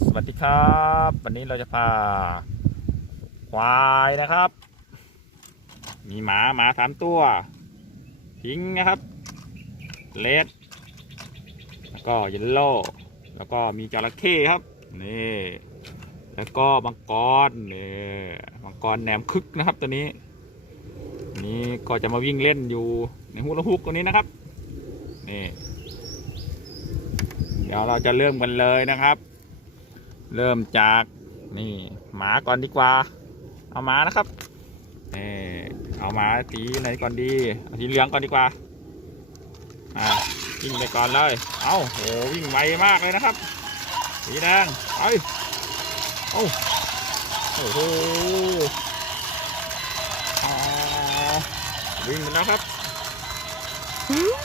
สวัสดีครับ วันนี้เราจะพาควายนะครับ มีหมาหมาสามตัวพิงนะครับเลดแล้วก็เยลโล่แล้วก็มีจระเข้ครับนี่แล้วก็มังกรนี่มังกรแหนมคึกนะครับตัวนี้ นี่ก็จะมาวิ่งเล่นอยู่ในฮูลาฮุกตัวนี้นะครับนี่เดี๋ยวเราจะเริ่มกันเลยนะครับ เริ่มจากนี่หมาก่อนดีกว่า เอาหมานะครับนี่เอาหมาสีไหนก่อนดีเอาสีเหลืองก่อนดีกว่าอ่าวิ่งไปก่อนเลยเอาโหวิ่งไวมากเลยนะครับ สีแดงไปโอ้โอ้โหอ๋อวิ่งไปแล้วครับ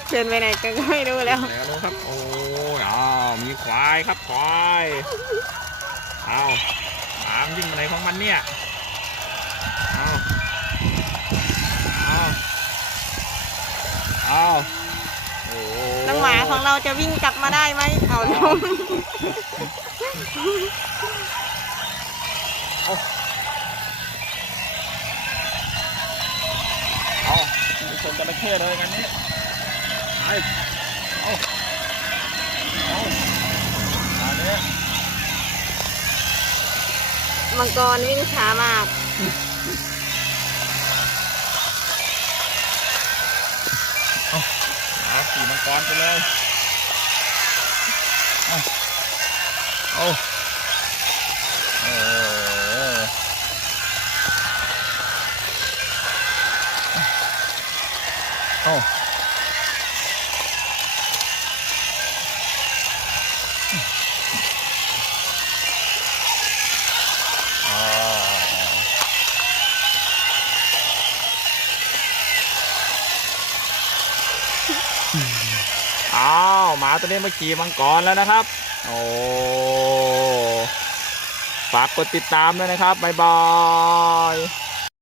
เดินไปไหนก็ไม่รู้แล้วแล้วรู้ครับ โอ้ยอ้าวมีควายครับควาย เอาหมามนวิ่งไปไหนของมันเนี่ยเอาเอาเอาโอ้โน้องหมาของเราจะวิ่งกลับมาได้ไหมเอาลงเอามีคนจระเข้เลยกันนี้ไปเอาเอาอันนี้ มังกรวิ่งช้ามากเอาขี่มังกรไปเลยเอาเอาโอ้โหเอา อ้าวหมาตัวนี้มาขี่มังกรแล้วนะครับ โอ้ฝากกดติดตามด้วยนะครับ บ๊ายบาย